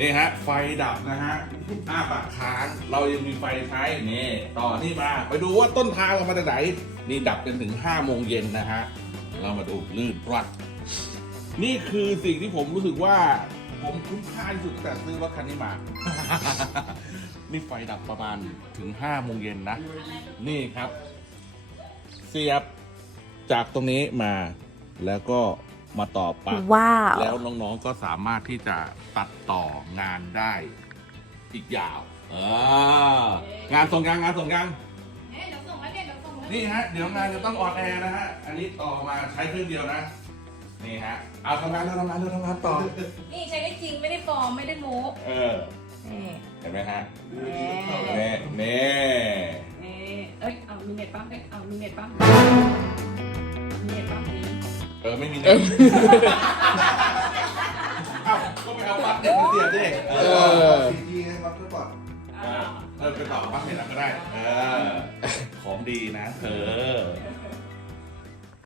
นี่ฮะไฟดับนะฮะอ้าปากค้างเรายังมีไฟใช้นี่ต่อนี่มาไปดูว่าต้นทางเรามาจากไหน นี่ดับจนถึง5โมงเย็นนะฮะเรามาดูลื่นรัดนี่คือสิ่งที่ผมรู้สึกว่า ผมคุ้มค่าที่สุดตั้งแต่ซื้อรถคันนี้มา นี่ไฟดับประมาณถึง5โมงเย็นนะ นี่ครับ เสียบจากตรงนี้มาแล้วก็ มาต่อปลั๊กว้าว แล้วน้องๆก็สามารถที่จะตัดต่องานได้อีกยาว เอองานส่งยังงานส่งยังเอ๊ะเดี๋ยวส่งมาเนี่ยเดี๋ยวส่งมานี่ฮะ เดี๋ยวงานจะต้องออนแอร์นะฮะ อันนี้ต่อมาใช้เครื่องเดียวนะ นี่ฮะ เอาทำงานเร็วทำงานเร็วทำงานต่อ นี่ใช้ได้จริงไม่ได้ฟอร์มไม่ได้โม้เออ นี่เห็นไหมฮะนี่เน่เน่นี่เอ้ยเอามีเน็ตปั๊มเอ้ยเอามีเน็ตปั๊มมีเน็ตปั๊มนี้ เออไม่มีเน็ตเอ้าก็ไปเอาปลั๊กเน็ตมาเสียบดิเออซีจีให้รับไว้ก่อนเออเออไปต่อปลั๊กเน็ตก็ได้ เออ ของดีนะเธอ